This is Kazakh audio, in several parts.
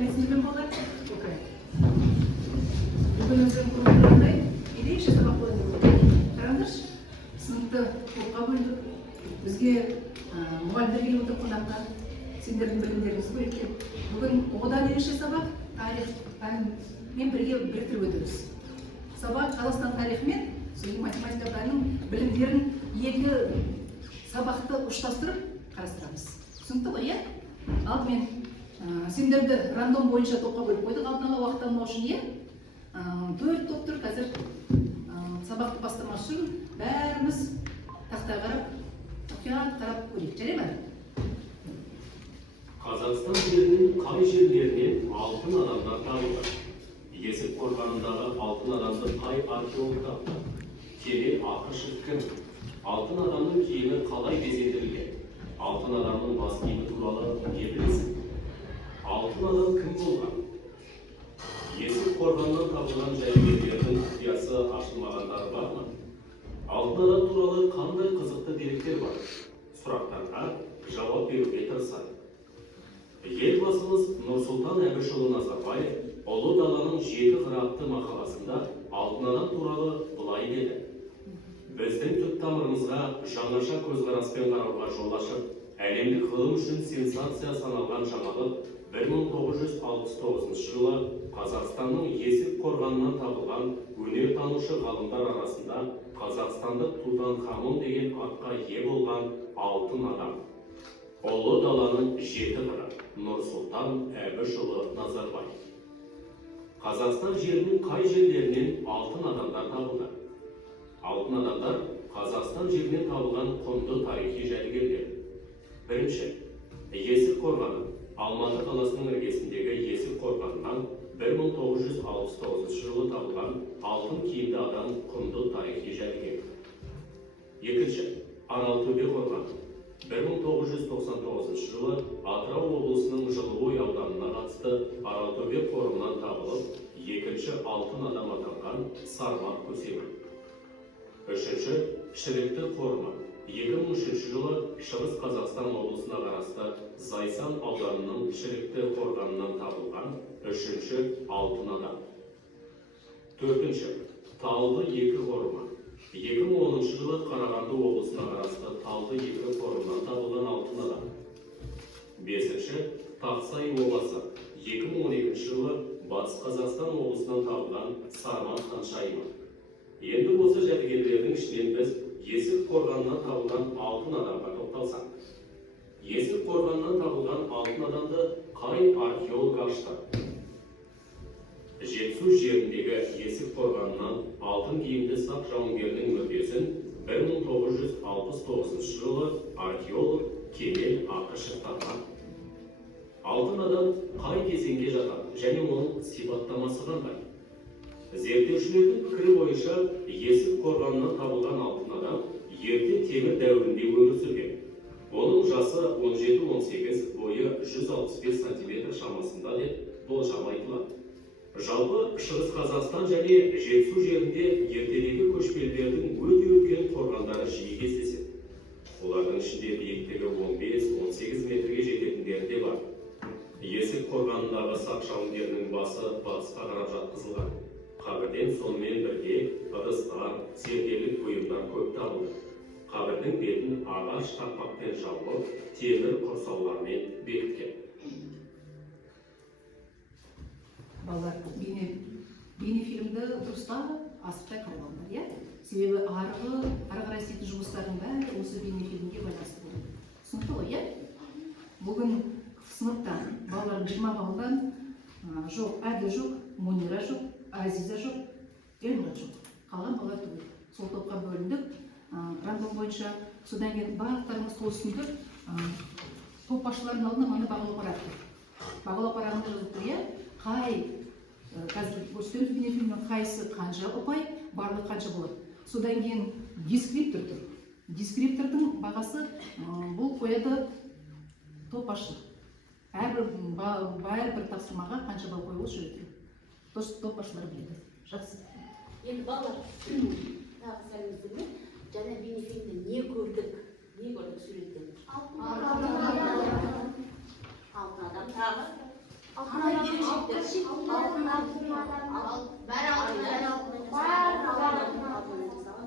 сәлеметсіздер балалар? Бүгін өздерің көргендей ерекше сабақ болады деп ойлаймын. Қараңдаршы, сыныпты топқа бөлдік. Бізге мұғалімдер келіп отыр қонаққа. Сендердің білімдеріңіз көп екен. Бүгін одан ерекше сабақ тарих пәнімен бірге біріктіріп өтеміз. Сабақ Қазақстан тарихы мен математика пәнінің білімдерін екі сабақты ұштастырып қарастырамыз. Түсінікті ғой, иә? Алдымен сендерді рандом бойынша топқа бөліп қойдық. Алдын ала уақыт алмау үшін, иә? 4 топ тұр. Қазір сабақты бастамас үшін бәріміз тақтаға қарап, мұқият қарап көрейік. Жарай ма? Қазақстан жерінің қай жерлерінен алтын адамдар табылды? Есік қорғанындағы алтын адамды қай археолог тапты? Келе Ақышев кім? Алтын адамның киімі қалай безендірілген? Алтын адамның бас киімі туралы не білесің? Алтын адам кім болған? Есік қорғанынан табылған жәдігерлердің құпиясы ашылмағандары бар ма? Алтын адам туралы қандай қызықты деректер бар? Сұрақтарға жауап беруге тырысады. Елбасымыз Нұрсұлтан Әбішұлы Назарбаев ұлы даланың 7 қыры атты мақаласында алтын адам туралы былай деді: біздің түп тамырымызға жаңаша көзқараспен қарауға жол ашып, әлемдік ғылым үшін сенсация саналған жаңалық 1969 жылы Қазақстанның Есік қорғанынан табылған өнертанушы ғалымдар арасында қазақстандық Тутанхамон деген атқа ие болған алтын адам. Ұлы даланың 7 қыры. Нұрсұлтан Әбішұлы Назарбаев. Қазақстан жерінің қай жерлерінен алтын адамдар табылды? Алтын адамдар Қазақстан жерінен табылған құнды тарихи жәдігерлер. Бірінші, Есік қорғаны. Алматы қаласының іргесіндегі Есік қорғанынан 1969 жылы табылған алтын киімді адам құнды тарихи жәдігер. Екінші, Аралтөбе қорғаны. 1999 жылы Атырау облысының Жылыой ауданына қатысты Аралтөбе қорымынан табылып, екінші алтын адам атанған Сармат көсемі. Үшінші, Шірікті қорымы. 2003 жылы Шығыс Қазақстан облысына қарасты Зайсан ауданының Шірікті қорғанынан табылған үшінші алтын адам. Төртінші, Талды екі қорымы. 2010 жылы Қарағанды облысына қарасты Талды екі қорымынан табылған алтын адам. Бесінші, Тақсай обасы. 2012 жылы Батыс Қазақстан облысынан табылған Сармат ханшайымы. Енді осы жәдігерлердің ішінен біз Есік қорғанынан табылған алтын адамға тоқталсақ. Есік қорғанынан табылған алтын адамды қай археолог ашты? Жетісу жеріндегі Есік қорғанынан алтын киімді сақ жауынгердің мүрдесін 1969 жылы археолог Кемел Ақышев тапқан. Алтын адам қай кезеңге жатады және оның сипаттамасы қандай? Зерттеушілердің пікірі бойынша Есік қорғанынан табылған алтын адам ерте темір дәуірінде өмір сүрген. Оның жасы 17-18, бойы 165 см шамасында деп болжам айтылады. Жалпы Шығыс Қазақстан және Жетісу жерінде ертедегі көшпелілердің өте үлкен қорғандары жиі кездеседі. Олардың ішінде биіктігі 15-18 метрге жететіндері де бар. Есік қорғанындағы сақ жауынгерінің басы батысқа қарап жатқызылған. Қабірден сонымен бірге ыдыстар, зергерлік бұйымдар көп табылды. Қабірдің бетін ағаш тақпақпен жауып, темір құрсаулармен бекіткен. Балалар, бейнефильмді дұрыстап асықпай қарап алыңдар, иә? Себебі ары қарай істейтін жұмыстардың бәрі осы бейнефильмге байланысты болады. Түсінікті ғой, иә? Бүгін сыныпта балалардың 20 балдан жоқ, Әді жоқ, Мунира жоқ, Азиза жоқ, Эльмира жоқ. Қалған балалар түгел. Сол топқа бөліндік, рандом бойынша. Содан кейін барлықтарыңыз қол үстінде топ басшыларының алдына мана бағалау парақты. Бағалау парағында жазып тұр, иә? Қай қазір көрсетеміз бейнефильмнің қайсы қанша ұпай, барлығы қанша болады. Содан кейін дескриптор тұр. Дескриптордың бағасы бұл қояды топ басшы. Әрбір тапсырмаға қанша бал қойылып жүреді. Топ басшылары біледі. Жақсы. Енді балалар, тағы сәлімізді ме? Жаңа бейнефильмде не көрдік? Не көрдік суреттен? Алтын адам тағы? Қандай ерекшеліктер?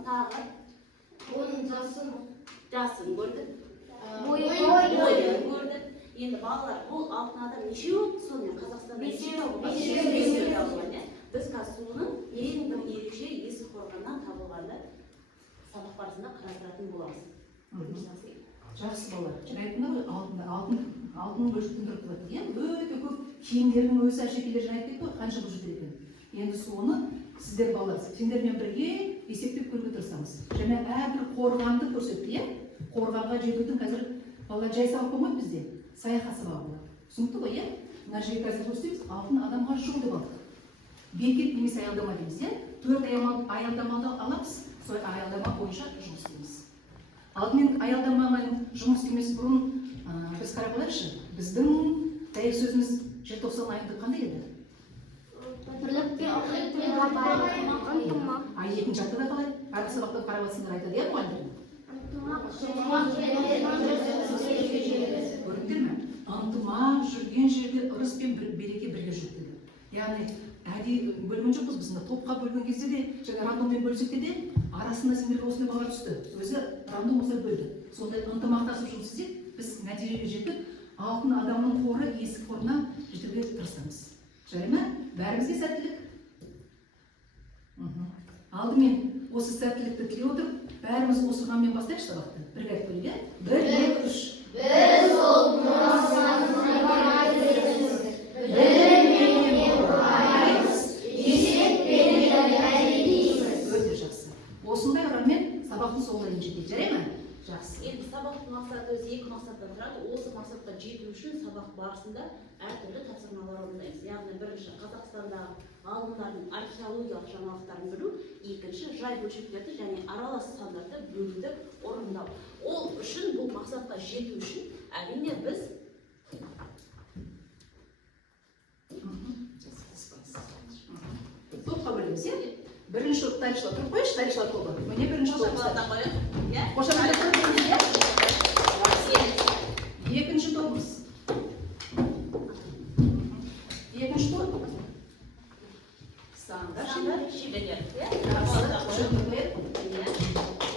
Тағы Оның жасын көрдік. бойы Көрдік. Енді балалар, бұл алтын адам нешеу? Сонымен Қазақстанда Бесеу. Біз қазір соның ең бір ерекше есік қорғаннан табылғанды сабақ барысында қарастыратын боламыз. Жақсы балалар. Жаңа айттым ғой, алтын бөлшектен тұрып тұрады. Өте көп киімдердің өзі әшекейлер жаңа айтып қой, қанша бөлшектер екен. Енді соны сіздер балалар, сендермен бірге есептеп көруге тырысамыз. Және әрбір қорғанды көрсетті, қорғанға жетудің қазір балалар жай сабақ болмайды бізде. Саяхат сабағы болады. Түсінікті ғой, мына жерге қазір көрсетеміз, алтын адамға жол деп алдық. Бекет немесе аялдама дейміз, 4 аялдаманы аламыз, сол аялдама бойынша жұмыс істейміз. Алдымен аялдамамен жұмыс істемес бұрын біз қарап алайықшы, біздің дәйек сөзіміз желтоқсан айында қандай еді? Ай екінші аптада қалай? Әрбір сабақта қарап жатсыңдар айтады, мұғалімдер? Көрдіңдер ме? Ынтымақ жүрген жерде ырыс пен береке бірге жүрді. Яғни әдейі бөлген жоқпыз біз, топқа бөлген кезде де, жаңа рандоммен бөлсек де, арасында сендерге осындай балалар түсті. Өзі рандом осылай бөлді. Сондай ынтымақтасып жұмыс істеп, біз нәтижеге жетіп, алтын адамның қоры есік қорына жетуге тырысамыз. Жарай ма? Бәрімізге сәттілік. Алдымен осы сәттілікті тілей отырып, бәріміз осыған мен бастайықшы сабақты. Бірге айтып көрейік, 1, 2, 3. Біз ұлтымызды қорғаймыз, біліммен қорғаймыз, есеппенен тәрбиелейміз. Өте жақсы. Осындай ұранмен сабақтың соңына дейін жетейік, жарай ма? Жақсы. Енді сабақтың мақсаты өзі 2 мақсаттан тұрады. Осы мақсатқа жету үшін сабақ барысында әртүрлі тапсырмалар орындаймыз. Яғни бірінші Қазақстандағы ғалымдардың археологиялық жаңалықтарын білу, екінші жай бөлшектерді және аралас сандарды бөлуді орындау. Ол үшін, бұл мақсатқа жету үшін әрине біз Топқа бөлеміз, бірінші тарихшылар тұрып қойшы, тарихшылар тобы. Міне бірінші тобы. Қошамында тұрып, екінші тобымыз. Екінші топ. Сандар шеберлер.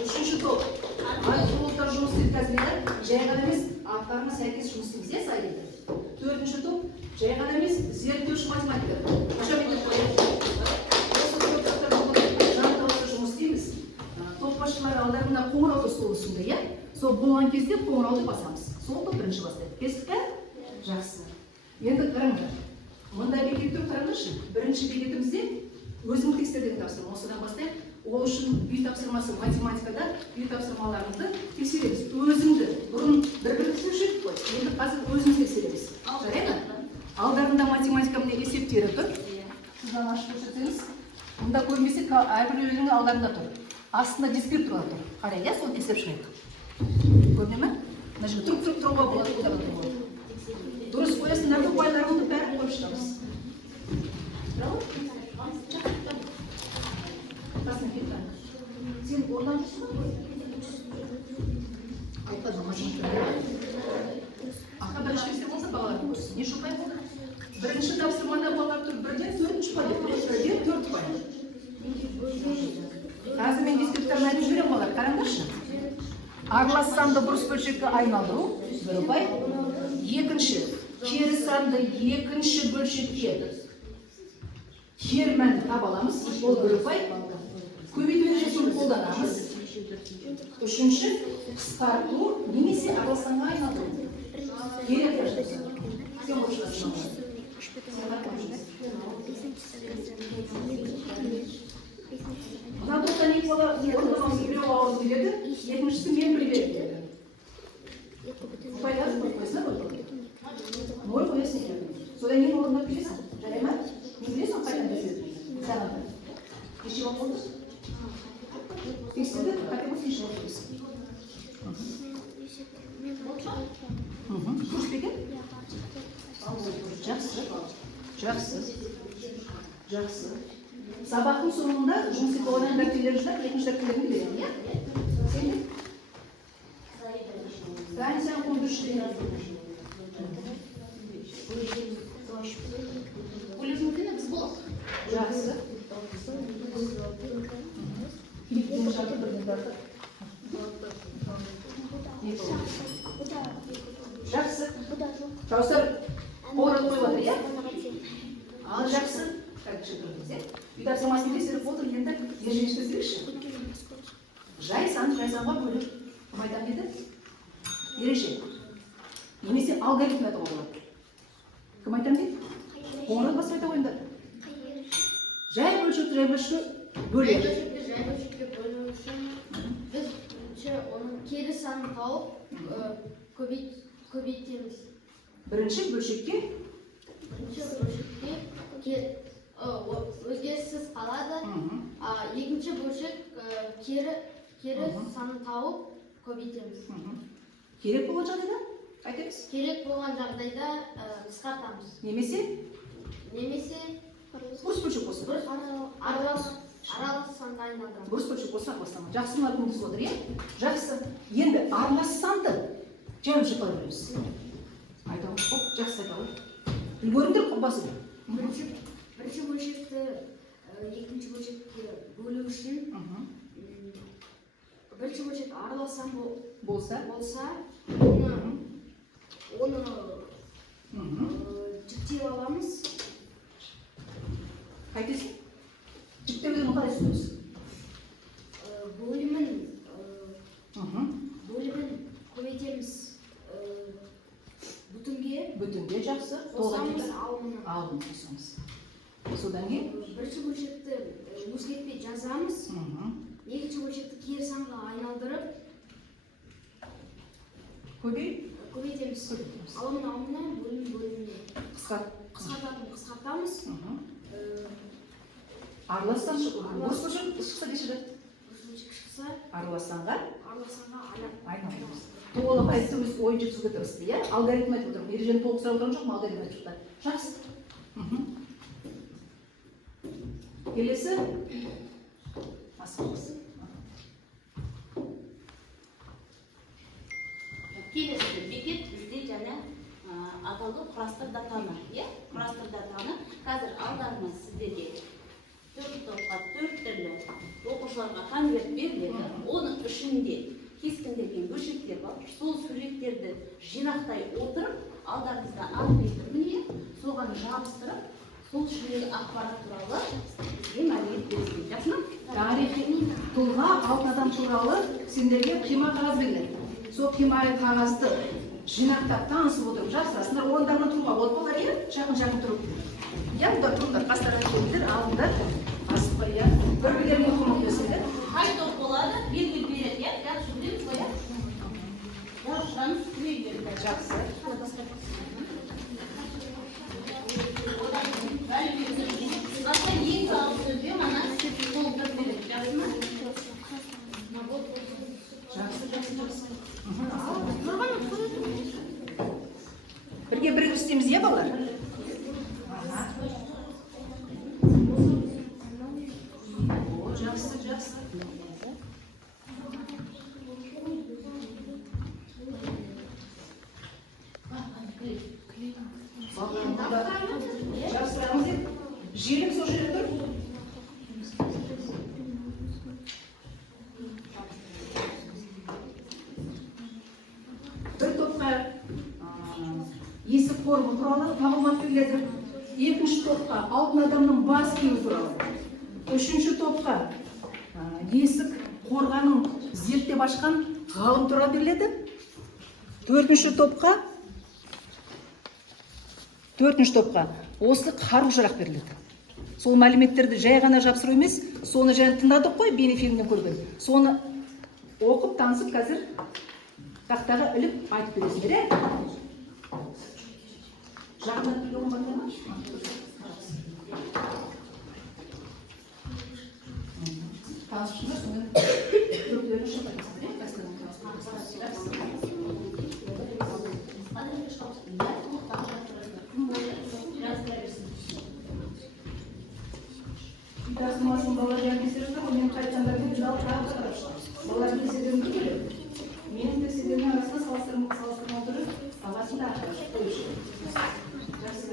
Үшінші топ. Археологтар жұмыс істейді қазір, жай ғана емес, аттарына сәйкес жұмыс істейміз, сайлайды. Төртінші топ, жай ғана емес, зерттеуші математикер. Қошамында жұмыс істейміз. Топ басшылары алдарында қоңырауды сол үстінде, сол болған кезде қоңырауды басамыз. Сол топ бірінші бастайды. Кестік пе? Жақсы. Енді қараңдар. Мұнда бекеттер қараңдаршы. Бірінші бекетімізде өзім тексердегі тапсырма. Осыдан бастайық. Ол үшін үй тапсырмасы математикада үй тапсырмаларыңызды тексереміз. Өзіңді бұрын бір-бір тексеріп қой. Енді қазір өзіміз тексереміз. Жарай ма? Алдарында математикамда есептері тұр. Сіздан ашып көрсетсеңіз. Мұнда көрмесе әрбір өзінің алдарында тұр. Астында дискриптор тұр. Қарай, соны тексеріп шығайық. Көріне ме? Мына жерге тұрып-тұруға болады. Дұрыс қоясыңдар, ұпайларыңды бәрін қойып шығамыз. Сен ордан жүрсің ба? Айтпадым, ақа бірінші мектеп болса балалар көрсін. Не ұпай болды? Бірінші тапсырмада балалар тұр, бірден 4-ші ұпай. Бірден 4 ұпай. Қазір мен дискрипторын айтып жіберем балалар, қараңдаршы. Аралас санды бұрыс бөлшекке айналдыру, 1 ұпай. Екінші, кері санды екінші бөлшекке кер мәнді таба аламыз, ол 1 ұпай. Көбейту ережесін қолданамыз. Үшінші, қысқарту немесе араласанға айналдыру. Керек жазылсын. Сен қошыласың. Мына тоқтан екі бала орнамыз біреу ауыр келеді, екіншісі мен білберіп келеді. Ұпайлар қойсына қойды. Мой қойсын келеді. Содан ең орындап келесің. Жарай ма? Не білесің қайдан дәседі? Сағанда. Кеше ол болды? Тексерді, қайтеміз кеше ол келесің. Күріш бекен? Жақсы. Жақсы. Жақсы. Сабақтың соңында жұмыс етіп одан дәптерлері жинап, екінші дәптерлерін беремін, иә? Сен де? Сән қондыршы. Ойлашмайтын біз болық. Жақсы. Биттен жатыр, бірден жатыр. Жақсы. Жаусар, қоңырат қойып отыр, иә? Ал жақсы. Қазір тұрдыңыз, иә? Үй тапсырмасын тексеріп отыр, енді ержеңіш көздерекші. Жай санға бөліп. Кім айтам деді? Ереже. Немесе алгоритм айтуға болады. Кім айтам деді? Қоңырат басып айта қойыңдар. Жай бөлшекті бөледі. Жай бөлшекке бөлу үшін біз оның кері санын тауып көбейтеміз. Бірінші бөлшекке өзгеріссіз қалады. Екінші бөлшек кері санын тауып көбейтеміз. керек болған жағдайда қайтеміз. Керек болған жағдайда қысқартамыз. Немесе бұрыс бөлшек болсын. Аралас санға айналдырамыз. Бұрыс бөлшек болса араластама. Жақсы мына күндіз отыр, иә? Жақсы. Енді аралас санды жай бөлшек қала береміз. Айта ғой. Жақсы айта ғой. Үлгеріңдер басып. Бірінші бөлшекті екінші бөлшекке бөлу үшін бірінші бөлшек аралас сан Болса. Оны жіктеп аламыз. Қайтесің? Жіктеуден қалай түсінеміз? Бөлімін көбейтеміз Бүтінге жақсы. қосамыз, алымын. Алым қосамыз. Содан кейін? Бірінші бөлшекті өзгертпей жазамыз. Екінші бөлшекті кері санға айналдырып көбейтеміз. Алымына, бөліміне. Қысқартамыз. Араластан бұрыс бөлшек шықса кешірді. Араластанға айналдырамыз. Толық айтты өз ойын жеткізуге тырысты, иә? Алгоритм айтып отырмын. Ережені толық сұрап отырған жоқпын, алгоритм айтып шықты. Жақсы. Келесі асқалысы. Келесі бекет бізде жаңа аталды құрастыр датаны, иә? Құрастыр датаны. Қазір алдарына сіздерге 4 топқа 4 түрлі оқушыларға конверт беріледі. Оның ішінде кескінделген бөлшектер бар. Сол суреттерді жинақтай отырып, алдарыңызда алфавит міне, соған жабыстырып, сол ішіндегі ақпарат туралы бізге мәлімет бересіздер. Жақсы ма? Тарихи тұлға алтын адам туралы сендерге қима қағаз беріледі. Сол қима қағазды жинақтап танысып отырып жасырасыңдар. Орындарына тұруға болады болар, иә? Жақын тұрып. Иә, бұлар тұрыңдар, қастарына келіңдер, алыңдар. Асып бар, иә? Бір-бірлеріне көмектесіңдер. Қай топ болады, белгі береді, иә? Жақсы білеміз ғой, иә? Жақсыдан сүрей береді. Жақсы. Басқа ең сауық сөзбе мана сол бір береді. Жақсы ма? Жақсы. Бірге бірігіп істейміз, иә, балалар? Жақсы. Жақсырамыз деп, желім сол жерде тұр. Бір топқа есік қорымы туралы мағлұмат беріледі. Екінші топқа алтын адамның бас киімі туралы. Үшінші топқа есік қорғанын зерттеп ашқан ғалым туралы беріледі. Төртінші топқа осы қару-жарақ беріледі. Сол мәліметтерді жай ғана жапсыру емес, соны жаңа тыңдадық қой, бейнефильмнен көрген. Соны оқып, танысып, қазір тақтаға іліп айтып бересіңдер, иә? Жақында білген болмады ма? Танысышыңдар, соны түркілерін шықпайсыңдар, иә? Тасымасын балалар жаңа кесеріңдер, мен қайтқандар деп жинау қағып қарап шығамыз. Балалардың кесердерін келеді. Менің кесердердің арасында салыстырма отырып, ағасын да ашып қойып шығамыз. Жақсы.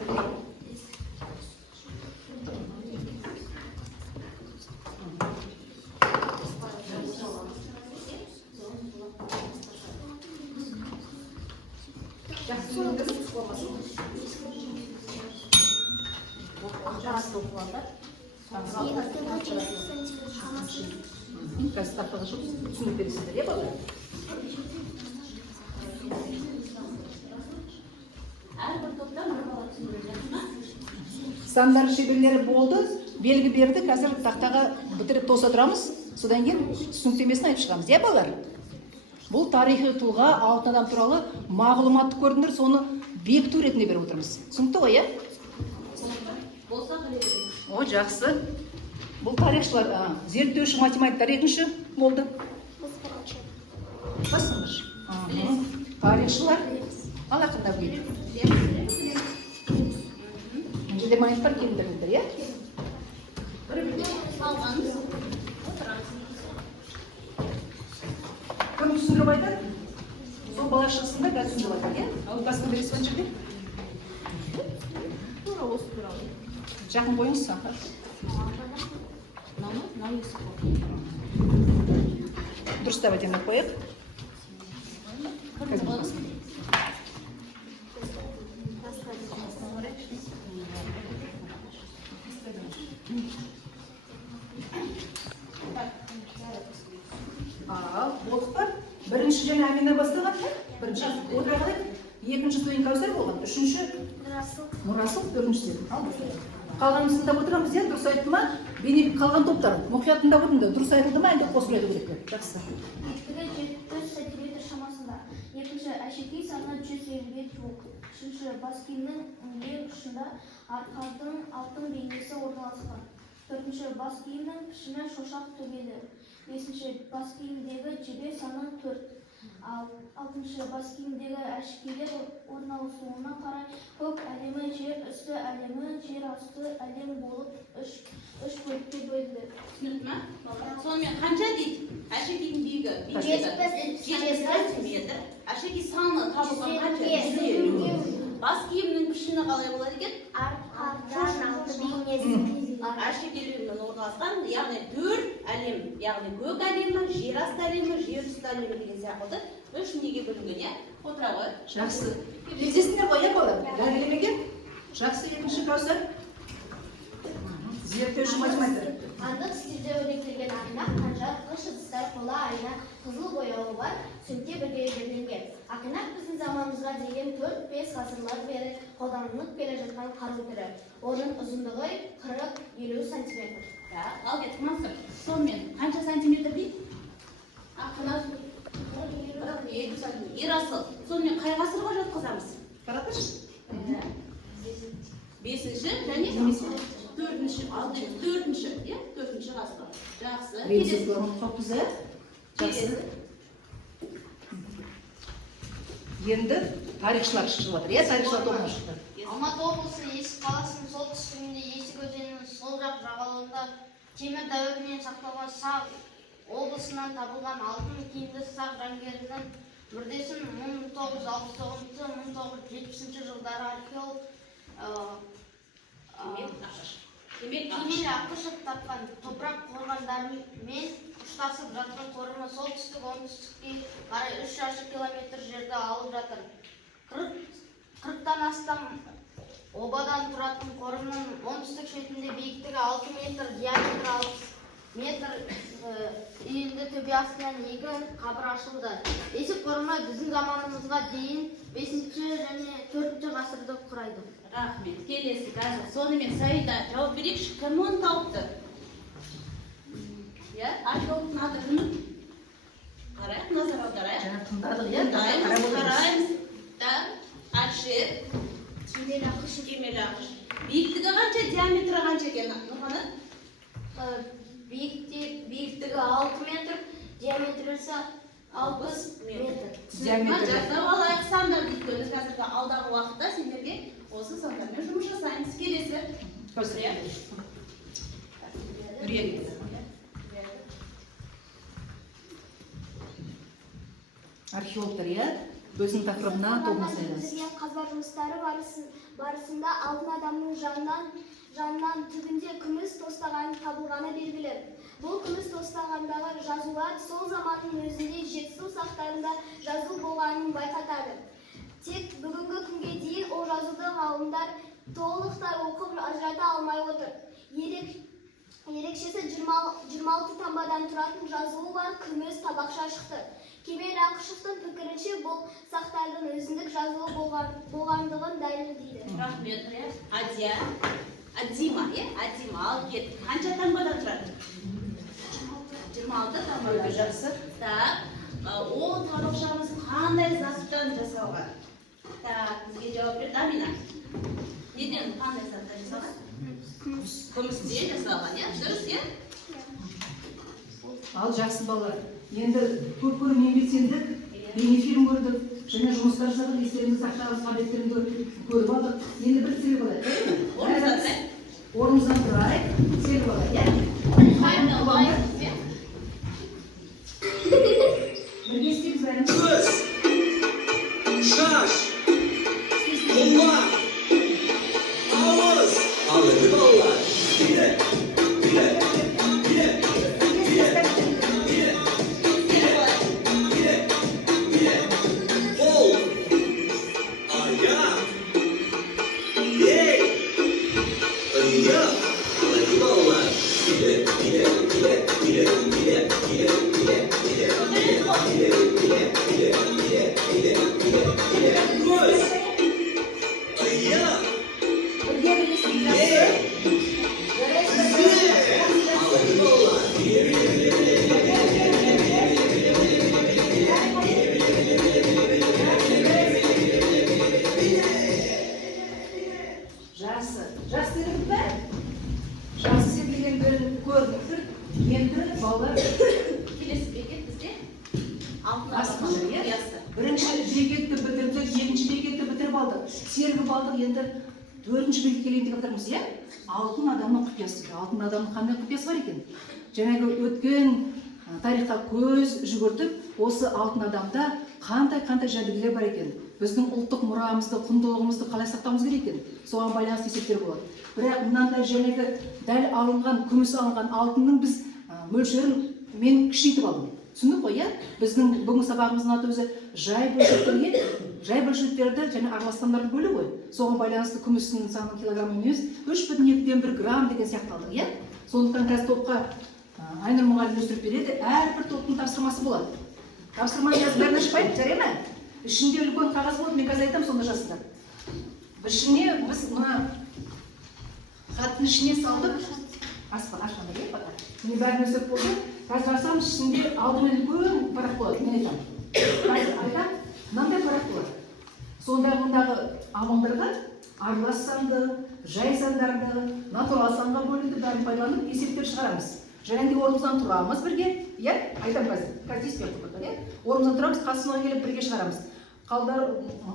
жасты оқып жатыр. қазір тақтаға шығып түсіндіріп бересіздер, иә балалар? Әрбір топтан бір бала түсіндіріп жатыр ма? Сандар шеберлері болды, белгі берді, қазір тақтаға бітіріп тоса тұрамыз, содан кейін түсініктемесін айтып шығамыз, иә балалар? Бұл тарихи тұлға, алтын адам туралы мағлұматты көрдіңдер, соны бекіту ретінде беріп отырмыз. Түсінікті ғой, иә? Болса біле береміз. О, жақсы. Бұл тарихшылар, зерттеуші математиктер екінші болды. Басыңыз. Тарихшылар алақында біледі. Жерде майыттар келіндірдер, иә? Салғаныз отырамыз. Кім түсіндіріп айтады? Сол бала шығысында қазір түсіндіріп айтады, иә? Ал басқа бересі бар жерде? Жақын қойыңыз сахар. Дұрыстап айтайын деп қояйық. Қазір басқа. Болдық па? Бірінші және Амина бастаған, бірінші отыра қалай, екінші студент Кәусар болған, үшінші Нұрасыл, төртіншісі. Қалған тыңдап отырамыз, иә, дұрыс айтты ма? Бенеп қалған топтар, мұқият тыңдап отырыңдар, дұрыс айтылды ма, енді қосып айту керек пе? Жақсы. Биіктігі 74 сантиметр шамасында. Екінші әшекей саны 150-ге жуық. Үшінші бас киімнің ең ұшында арқардың алтын бейнесі орналасқан. Төртінші бас киімнің пішіні шошақ төгеді. Бесінші бас киімдегі жебе саны 4. Алтыншы бас киімдегі әшекейлер орналасуына қарай көк әлемі, жер үсті әлемі, жер асты әлем болып үш бөлікке бөлінді. Түсіндіңіз ме? Сонымен қанша дейді? Әшекейдің биігі 70 сантиметр. Әшекей саны табылған қанша? Бас киімнің пішіні қалай болады екен? Арқардан алты бейнесі. Әшекейлермен орналасқан, яғни 4 әлем, яғни көк әлемі, жер асты әлемі, жер үсті әлемі деген сияқты 3 неге бөлінген, иә? Отыра ғой. Жақсы. Кездесіңдер ғой, иә балалар? Дәрілемеген? Жақсы, екінші Кәусар. Зерттеуші математик. Андық стилде өрнектелген айна, қанжар, қыш ыдыстар, қола айна, қызыл бояуы бар, сөмке бірге жерленген. Ақинақ біздің заманымызға дейін 4-5 ғасырлар бері қолданылып келе жатқан қару түрі. Оның ұзындығы 40-50 сантиметр. Ал кеттік Мансұр. Сонымен қанша сантиметр дейді? Ақинақ 42 сантиметр. Ерасыл. Сонымен қай ғасырға жатқызамыз? Қаратыршы. 5-ші және 4-ші. Алды 4-ші, иә? 4-ші ғасырға. Жақсы. Рейсердің қоқпыз, иә? Жақсы. Енді тарихшылар шығып жатыр, иә? Тарихшылар тобына шықты. Алматы облысы Есік қаласының солтүстігінде Есік өзенінің сол жақ жағалауында темір дәуірінен сақталған Сақ облысынан табылған алтын киімді Сақ жангерінің мүрдесін 1969-1970 жылдары археолог Кемел Ақышев тапқан топырақ қорғандарымен ұштасып жатқан қорымы солтүстік-оңтүстікке қарай 3 шаршы километр жерді алып жатыр. 40-тан астам обадан тұратын қорымның оңтүстік шетінде биіктігі 6 метр, диаметрі 6 метр, иілді төбе астынан 2 қабыр ашылды. Есік қорымы біздің заманымызға дейін 5-ші және 4-ші ғасырды құрайды. Рахмет. Келесі қазір. Сонымен Саида жауап берейікші, кім оны тауыпты? Иә, археологтың аты кім? Қарайық, назар аударайық. Жаңа тыңдадық, иә? Қараймыз. Әлшер. Кемел Ақышев. Кемел Ақышев. Биіктігі қанша, диаметрі қанша екен? Нұрғаны? Биіктігі 6 метр, диаметрісі 60 метр. Жақтап алайық сандар дейткені қазіргі алдағы уақытта сендерге осы сандармен жұмыс жасаймыз. Келесі. Археологтар, иә? Өзінің тақырыбына тобына сайлаймыз. Қазба жұмыстары барысында алтын адамның жанынан түбінде күміс тостаған табылғаны белгілі. Бұл күміс тостағандағы жазулар сол заманның өзінде жетісу сақтарында жазу болғанын байқатады. Тек бүгінгі күнге дейін ол жазуды ғалымдар толықтай оқып ажырата алмай отыр. Ерекшесі 26 таңбадан тұратын жазуы бар күміс табақша шықты. Кемел Ақышевтың пікірінше бұл сақтардың өзіндік жазуы болғандығын дәлелдейді. Рахмет, Адия. Адима, Адима, ал кет. Қанша таңбадан тұрады? 26 таңбадан. Жақсы. Так, ол табақшамыз қандай заттан жасалған? Так, бізге жауап берді, Амина. Неден қандай заттан жасалған? Күмістен жасалған, дұрыс, Ал жақсы балалар. Енді көп еңбектендік, бейнефильм көрдік, және жұмыстар жасадық, естеріңізді сақтағыз қабілеттерімді көріп алдық. Енді бір себеп болады. Орнымыздан тұрайық, себеп болады, Бірге істейміз бәріміз. Көз, шаш, құлақ, ауыз. Алды балалар. Биле. Қол, аяқ, иек, иық. Алды балалар. Көз, аяқ, Жақсы дедік бе? Жақсы себілгендерін көрдік. Енді балалар келесі бекет бізде алтын ұясы. Бірінші бекетті бітірдік, екінші бекетті бітіріп алдық. Сергіп алдық, енді төртінші бекетке келейін деп отырмыз, Алтын адамның құпиясы. Алтын адамның қандай құпиясы бар екен? Жаңағы өткен тарихқа көз жүгіртіп, осы алтын адамда қандай жәдігерлер бар екен? Біздің ұлттық мұрамызды, құндылығымызды қалай сақтауымыз керек екен? Соған байланысты есептер болады. Бірақ мынандай жаңағы дәл алынған, күміс алынған алтынның біз мөлшерін мен кішійтіп алдым. Түсіндік қой, Біздің бүгін сабағымыздың аты өзі жай бөлшектерді және араласқандарды бөлу ғой. Соған байланысты күмістің санының килограмм емес, 3,2-1 грамм деген сияқталдық, Сондықтан қазір топқа Айнұр мұғалім өздіріп береді, әрбір топтың тапсырмасы болады. Тапсырманы жазып бәрін ашпайды, жарай ма? Ішінде үлкен қағаз болады, мен қазір айтамын, сонда жазыңдар. Ішіне біз мына хаттың ішіне салдық. Ашқанда пока. Мен бәрін өздіріп болды. Қазір ашсам, ішінде алдымен үлкен парақ болады, мен айтамын. Қазір айтам, мынандай парақ болады. Сонда мұндағы амалдарға аралас санды, жай сандарды, натурал санға бөлінді бәрін пайдаланып есептер шығарамыз. Және орнымыздан тұрамыз бірге, айтам қазір еспен орнымыздан тұрамыз, қасына келіп бірге шығарамыз.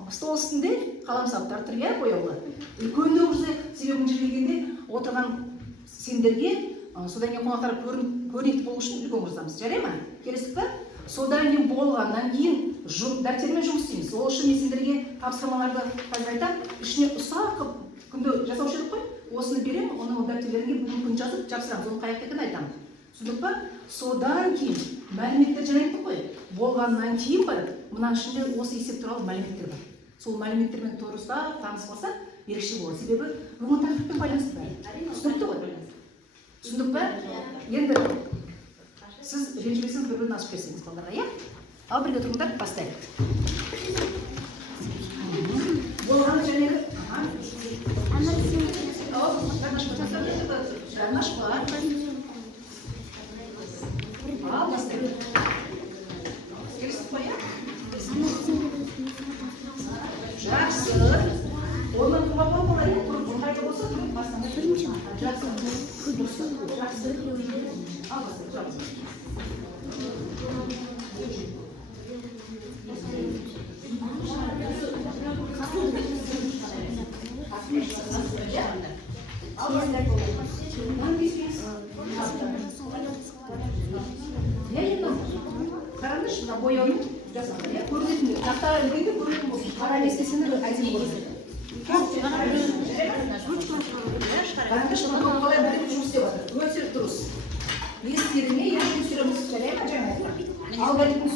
Стол үстінде қаламсаптар тұр, бояулы. Үлкенді өңірсек, себебін жүргенде отырған сендерге, содан кейін қонақтар көрнекті болу үшін үлкен құрсамыз. Жарай ма? Келістік па? Содан кейін болғаннан кейін дәптермен жұмыс істейміз. Ол үшін мен сендерге тапсырмаларды қазір айтам, ішіне ұсақ күнде жасаушы едік қой. Осыны берем, оны дәптерлеріңе бүгін күн жазып жапсырамыз. Оны қаяқта екен айтамын. Түсіндік па? Содан кейін мәліметтер жаңа айттық қой. Болғаннан кейін барып, мына ішінде осы есеп туралы мәліметтер бар. Сол мәліметтермен торыстап, таныспасақ, ерекше болады. Себебі бүгін тақырыппен байланысты бәрі. Түсінікті ғой? Түсіндік па? Енді сіз ренжімесеңіз бір-бірін ашып берсеңіз балаларға, Ал бірге тұрыңдар, бастайық. Болған жаңағы Жанаш бар. Ал бастайық. Келістік қой, Жақсы. Оның құлапа болайын, қайда болса, бастаңда жүрміз. Жақсы. Жақсы. Ал бастайық, жақсы. Қараңдаршы, мына бояуын жасаңдар, көрінетін тақта ілгенде көрінетін болсын. Қара еместесіңдер әдемі болсын. Қараңдаршы, мына қалай бірден жұмыс істеп жатыр. Өте дұрыс. Естеріне яғни сүреміз жарай ма жаңа? Алгоритмін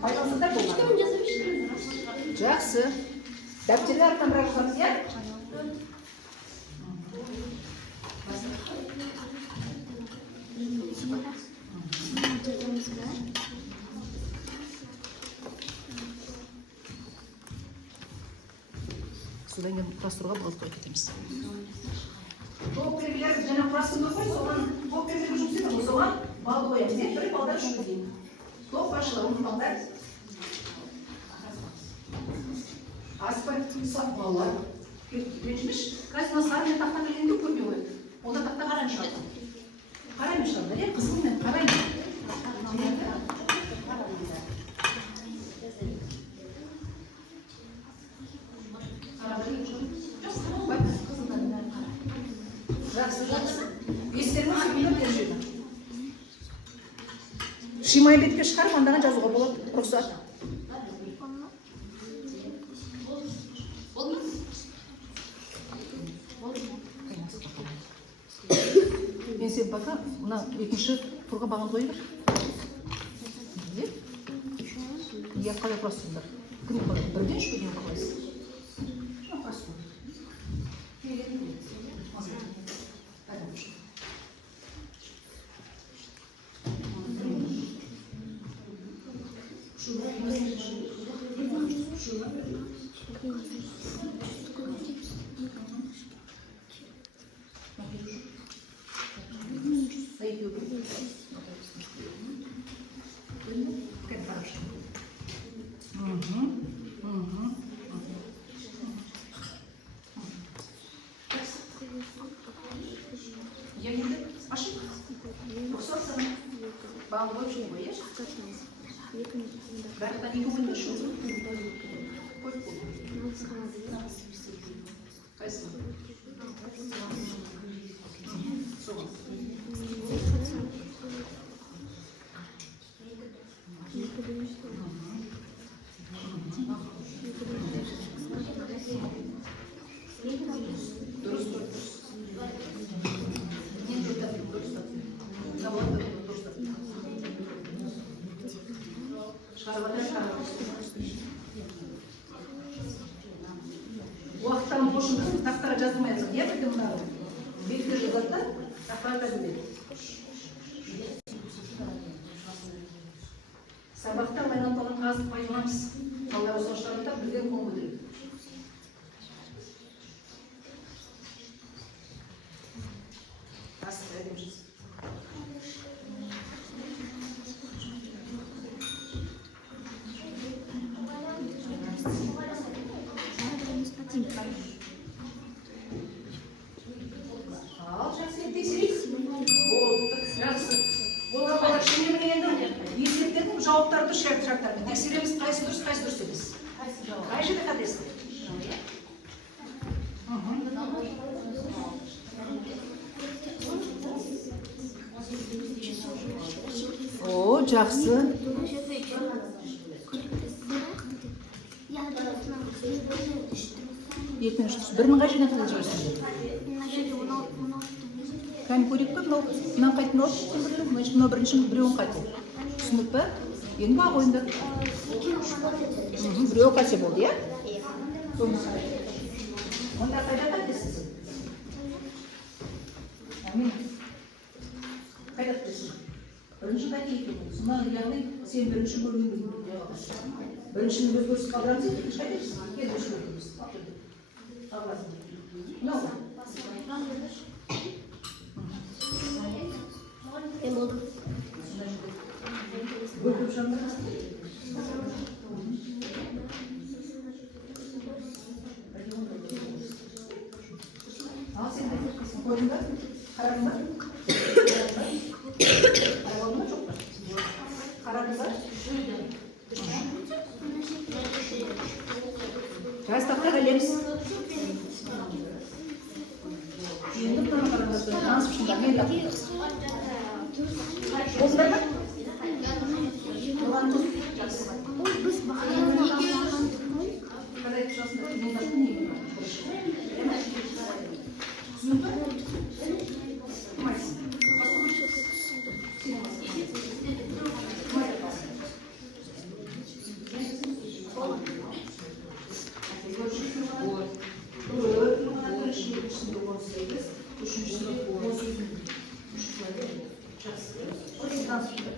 пайдалансаңдар болған. Жақсы. Дәптерді арттан бірақ жатырсыз, құрастыруға болады деп кетеміз. Топ белгілер жаңа құрастырды ғой, соған топ белгілер жұмыс етеді, соған бал қоямыз. Бір балдар жүргізейін. Топ басшылығы балдар. Аспект сақ балалар. Ренжіміш, қазір сарымен тақтан ілгенде көрмей қойды. Онда тақта қаран шығады. Қараймен шығады, иә? Қызылмен қараймен. Шимай бетке шығарып, андаған жазуға болады, рұқсат. Мен сен бақа, мына екінші тұрға баған қойы бір. Иә, қалай құрастырыңдар? Күн қалай? Бірден үшпеден қалайсыз? Я не знаю, ошибка. Бал вообще не боишь? Да, это не будет большой. Спасибо. Уақыттан бошын тақтара жазылмайсың, иә, біздің мынау бетке жазады да, тақтара жазылмайды. Сабақта байланып қағазды пайдаланамыз. Алла осы аштарында бірден қоң көтереді. Асық әдем жыз. Ал, жақсы, тексерейік. Болды, жақсы. Болған бала шынымен енді есептердің жауаптары дұрыс шарттарымен тексереміз, қайсы дұрыс емес. Қай жерде қателесті? О, жақсы. Екінші түс. Бірінің қай жерден қате жүрсіңдер? Кәні көрек пе? Мынау қайтын болып? Мынау бірінші біреуін қате. Түсініп пе? Енді бағ ойындар. Біреу қате болды, иә? Онда қайда қайтесіз? Әмин. Қайда қайтесіз? Бірінші қайда екен? Сонда яғни сен бірінші бөлімді біріншінің өзгеріс қалдырамыз, екінші қайтесіз? Екінші бөліміз. Мынау. Мен болдым. Бөліп жандырмыз. Ал сен де қойдың ба? Қарадың ба? Қарадың ба жоқ па? Қарадың ба? Жас тақтар әлеміз. Енді бұны қараңыз, танысып шында мен тақтар. Осындай ба? Оған тұз жақсы. Біз бағадан Қарайды жасында қызылдардың неге бар? Түсініп ба? Құмайсың. Üçüncüsünde 18. Жақсы.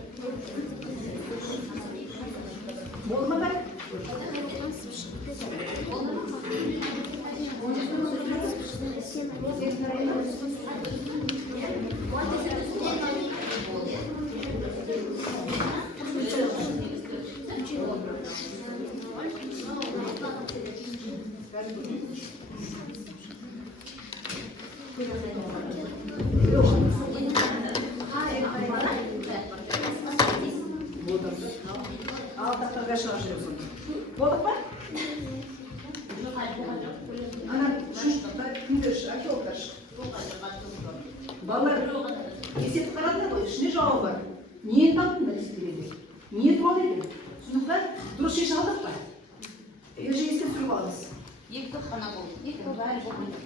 Al dakika şaşırıyorsun. Bulduk mu? Ana şu kimdir? Ake oklar. Балалар, есепті қарадыңдар ғой, ішінде жауап бар. Нені таптыңдар есептегенде? Не туралы еді? Сондықтан дұрыс шеше алдық па? Еже есеп тұрып алыңыз. Екі топ қана болды. Екі топ бәрі болмайды.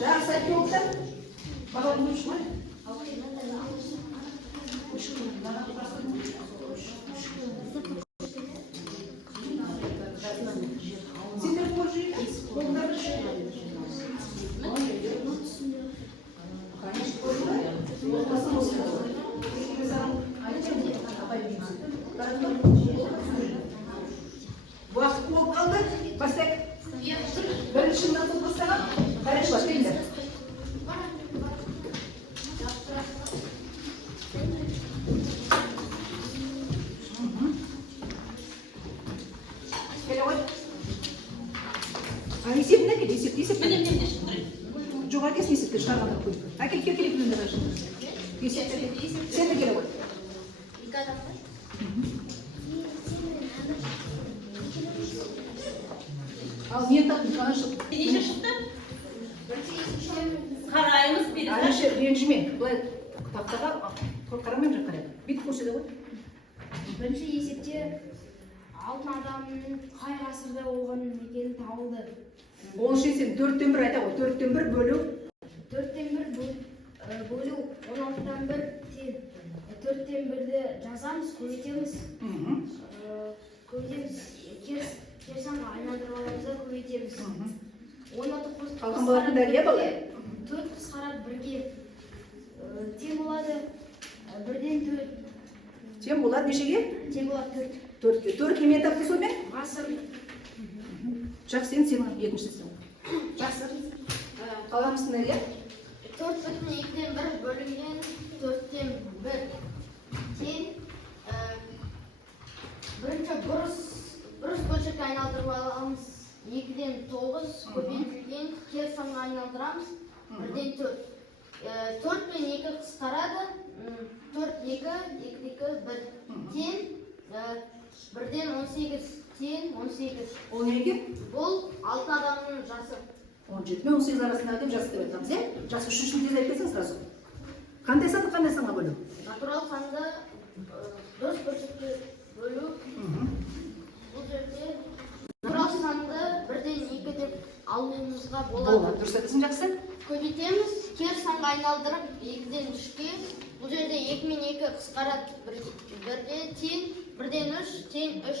Жақсы айтып оқысын. Бағалым дұрыс ма? Сендер қожи, қолдары уақыт болып қалды. Бастайық. Бірінші насыл бастаған. Қарашы бастайындар. Келе ғой. Есеп не келе? Есеп не келе? Жоқ, әкесін есепті шығарғанда көріп. Әкел біліңдер ашын. Есеп сен де келе ғой. Ал мен таптым, қана шық. Неше шықты? Қараймыз бері. Әліші ренжіме. Бұлай таптаға қарамайым жақ қарайды. Бүйтіп көрсете ғой. Бірінші есепте алтын адамның қай ғасырда болған екені табылды. Ол үшін сен 4-тен 1 айта ғой. 4-тен 1 бөлу. 4-тен 1 бөлу 16-тан 1 тең. 4-тен 1-ді жазамыз, көбейтеміз. Көбейтеміз. Керсанға айналдырып аламыз да көбейтеміз. 16 Қалған болатын дәрия бала. 4 қысқарады 1-ге тең болады. 1-ден 4 Сен болады нешеге? тең болады 4. 4-ке. 4 неме тапты сонымен? Ғасыр. Жақсы, сен екіншісі. Жақсы. Қаламысың дәрия? 4,2-ден 1 бөлінген 4-тен 1 тең. Бірінші бұрыс бөлшекке айналдырып аламыз. 2-ден 9 көбейтілген теріс санға айналдырамыз. 1-ден 4. 4 пен 2 қысқарады. 4, 2, 2, 1 тең. 1-ден 18 тең 18. Ол неге? Бұл алтын адамның жасы. 17 мен 18 арасында деп жасы деп айтамыз, е? Жақсы, үшіншін тез айтпайсың сразу. Қандай санды қандай санға бөлу? Натурал санды дұрыс бөлшекке бөлу. Бұл жерде натурал санды 1-ден 2 деп алуымызға болады. Дұрыс айтасың, жақсы. Көбейтеміз, теріс санға айналдырып 2-ден 3-ке. Бұл жерде 2 мен 2 қысқарады 1-де тең, 1-ден 3 тең 3.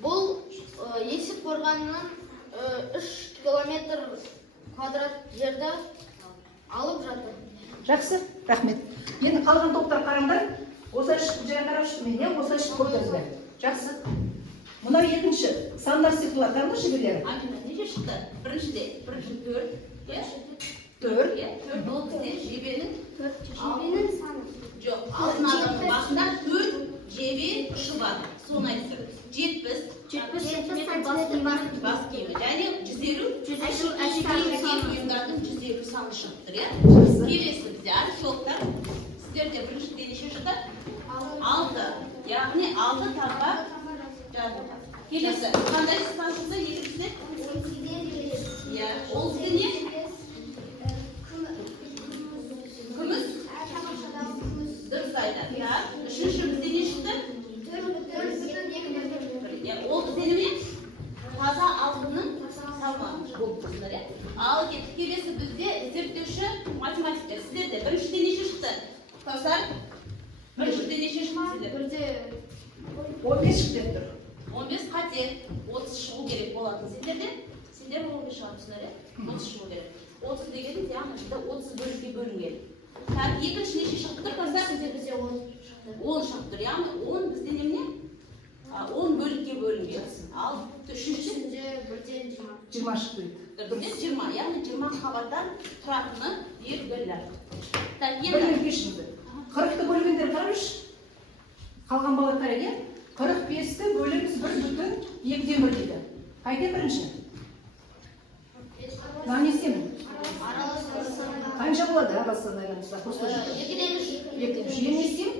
Бұл есеп қорғанының 3 километр квадрат жерді алып жатыр. Жақсы, рахмет. Енді қалған топтар қараңдар. Осылай жаңа қарап шықтым мен, осылай шығып көрдіңіздер. Жақсы. Мынау екінші сандар цифрларының шеберлері. Неше шықты? Біріншіде 4. 4. 4 ол бізде жебенің саны. жоқ. Алтын адамның басында 4 жебе ұшы бар. Соны айтып 70 сантиметр бас киімі. Және 150 ұйымдардың 150 саны шығып тұр, е? Келесі бізде археологтар. Сіздерде біріншіде неше шықты? 6. Яғни 6 таңба жазды. Келесі қандай сан шықты екіншісіне? Иә, ол бізде не? Күміс. Дұрыс айтады. Үшінші бізде не шықты? 4,2 Жастар, бірде неше шығады сендер? Бірде 15 шығып деп тұр. 15 қате, 30 шығу керек болатын сендерде. Сендер 15 шығарыпсыңдар, 30 шығу керек. 30 дегенің яғни 30 бөлікке бөлінген. Так, екінші неше шығып тұр, жастар? бізде 10 шықты. 10 шығып тұр, яғни 10 бізде немене? 10 бөлікке бөлінген. Ал үшінші Үшіншісінде бірден 20. 20 шығып тұр. бізде 20, яғни 20 қабаттан тұратыны белгілі. Так, Бір енді елге шығды. 40-ты бөлгендер қараш. Қалған бала қарайын. 45-ті бөлеміз 1,2 дейді. Қайда бірінші? Мына не істеймін? Қанша болады араласқан айырмашылық? Екіден үш. Екіден үш. Енді не істеймін?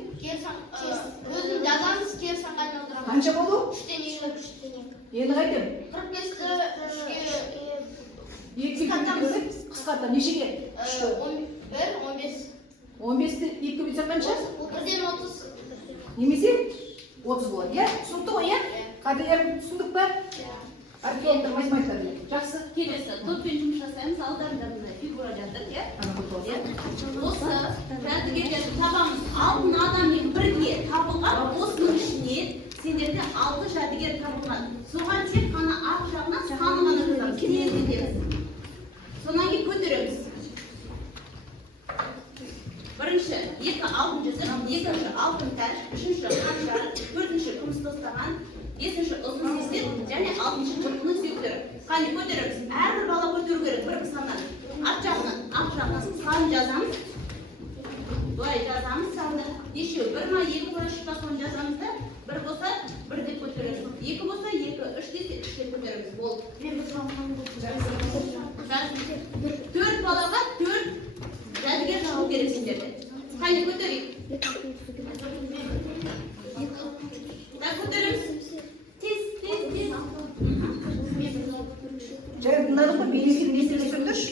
Өзін жазамыз, керісін қайдан отырамыз. Қанша болу? Үштен екі. Енді қайтем? 45-ті үшке 2 бөліп қысқартам. Нешеге? 11, 15. 15-ті 2 бөлсем қанша? Бірден 30. Немесе 30 болады. Иә? Түсінікті ғой, иә? Қадірлерім түсіндік па? Археологтар, математиктар. Жақсы. келесі топпен жұмыс жасаймыз, алдарында мына фигура жатыр, иә? Осы жәдігерлерді табамыз. Алтын адаммен бірге табылған осының ішіне сендерде 6 жәдігер табылған. Соған тек қана арт жағынан санын ғана жазамыз. Тез етеміз. Сонан кейін көтереміз. Бірінші, екі алтын жүзік, екінші алтын тәж, үшінші қанжар, төртінші күміс тостаған, бесінші ұзын сесет, және алтыншы жылқының сүйектері. Қане көтереміз. Әрбір бала көтеру керек бір саннан. Арт жағынан, ақ жағынан санын жазамыз. Былай жазамыз санды. Нешеу? 1 ма 2 ма 3 та соны жазамыз да, бір болса бір деп көтереміз. 2 болса 2, 3 десе 3 деп көтереміз. Болды. 4 балаға 4 жәдігер шығу керек сендерде. Қане көтерейік. Так, көтереміз. Тез. Мынаны қой, бейнесін несін түсіндірші.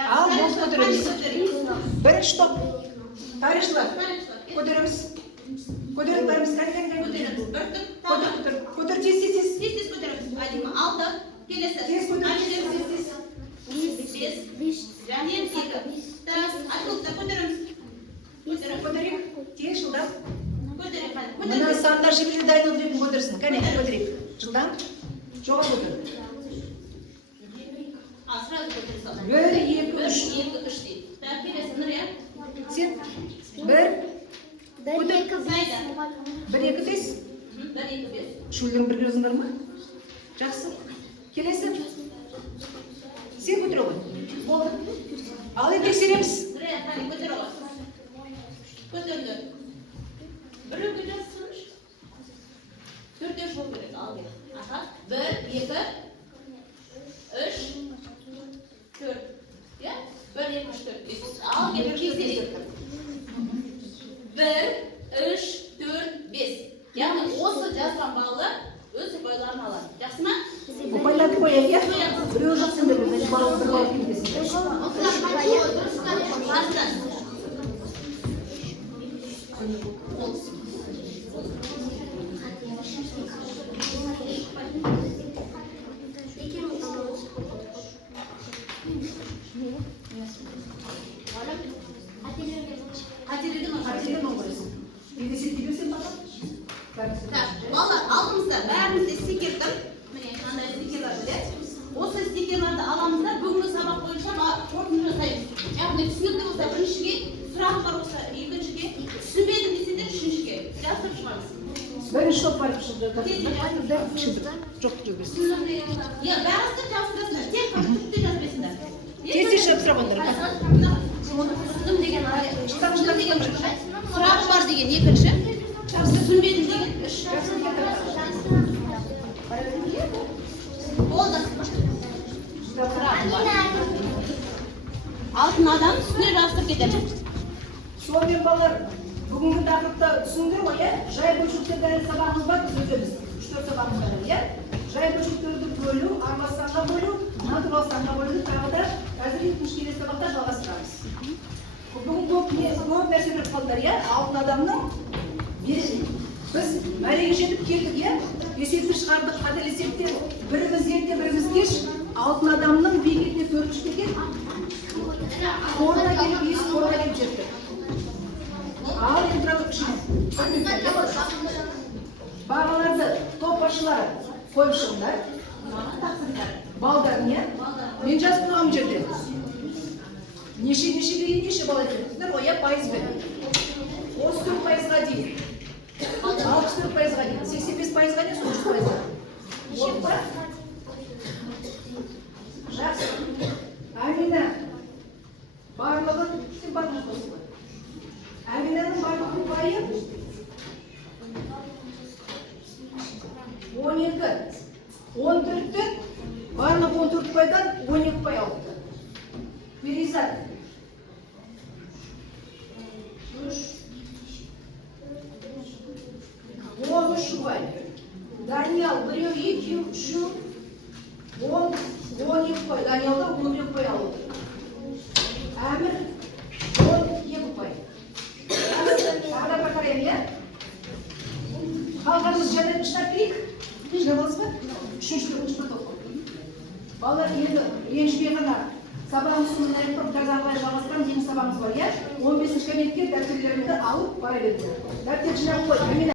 Ал, болды көтереміз. Бірінші топ. Тарихшылар. Көтереміз. Көтеріп бәріміз кәне. Көтереміз. Бір түп. Көтер, тез. Тез көтереміз. Адима, алды. Келесі. Тез көтереміз. Және 2. Так, айтылды, көтереміз. Көтерейік. Тез, жылдам. Көтерейік. Мына сандар жіберіп дайын өтіретін көтерсін. Кәне, көтерейік. Жылдам. Жоға көтер. Сразу көтеріп сал. 1, 2, 3. 2, 3 дейді. Так, келесі, Нұрия. Сен. 1, 1, 2, Зайда. 1, 2 тез. 1, 2, 5. Шөлдерің бірге өзіңдер ма? Жақсы. Келесі. Сен көтер ғой. Болды. Ал енді тексереміз. Нұрия, қане, көтер ғой. Көтерді. Біреуге жазсыншы. 4-те жол керек, ал кел. Аха. 1, 2, 3, 4. Я? 1, 2, 3, 4. Ал кел, кесерейік. 1, 3, 4, 5. Яғни осы жазған балалар өз ұпайларын алады. Жақсы ма? Ұпайларды қояйық, иә? Біреу жақсын деп, бір балық кемдесін. Баста. Қателердің Қателен ол қойсын. Енді сен келесен бақа? балалар, алдымызда бәрімізде стикер тұр. Міне, мынандай стикерлер біле. Осы стикерлерді аламыз да бүгінгі сабақ бойынша қорытынды жасаймыз. Яғни түсінікті болса біріншіге, сұрақ бар болса екіншіге, түсінбедім десеңдер үшіншіге. Жазып шығамыз. Бірінші топ барып шылды. Жоқ, жүрбесін. Бәріңізді жаздырасыңдар. Тек қана түпті жазбайсыңдар. Тез шығып сұрақ ондар. Түсіндім деген сұрақ бар деген екінші. Түсінбедім деген үш. Болды. Алтын адам үстіне жаздырып кетеді. Сонымен балалар, бүгінгі тақырыпта түсіндіңдер ғой, иә? Жай бөлшектерді сабағымыз бар, біз өтеміз. 3-4 сабағымыз бар, иә? Жай бөлшектерді бөлу, аралас санға бөлу, натурал санға бөлуді тағы да қазір екінші келесі сабақта жалғастырамыз. Бүгін көп нәрселер қалдар, иә? Алтын адамның біз мәреге жетіп келдік, иә? Есепті шығардық, қателесек те біріміз ерте, біріміз кеш. Алтын адамның бекетіне 4 келген. Қорға келіп, есі қорға келіп жетті. Ал енді тұрады кішіне. Бағаларды топ басшылары қойып шығыңдар. Балдар не? Мен жазып тұрғам жерде. Неше деген неше бала екендер ғой, я пайызбен. 34%-ға дейін. 64%-ға дейін. 85%-ға дейін, 100%-ға. Болды ба? Жақсы. Әмина. Барлығын, сен барлығын қосып. Әминаның барлық ұпайы 12. 14-тен барлық 14 ұпайдан 12 ұпай алыпты. Перизат. 13 ұпай. Даниял 1, 2, 3, 12 ұпай. Даниялда 12 ұпай алыпты. Әмір 12 ұпай. Тағы да қарайым, е? Қалғанымыз жадырын шынап берейік. Жинап аласыз ба? 3-4 топ. Балалар енді ренжбей ғана сабағын соңын аяқтап тазалай жалғастырам деген сабағымыз бар, е? 15-ші кабинетке дәптерлеріңді алып бара беріңдер. Дәптер жинап қой.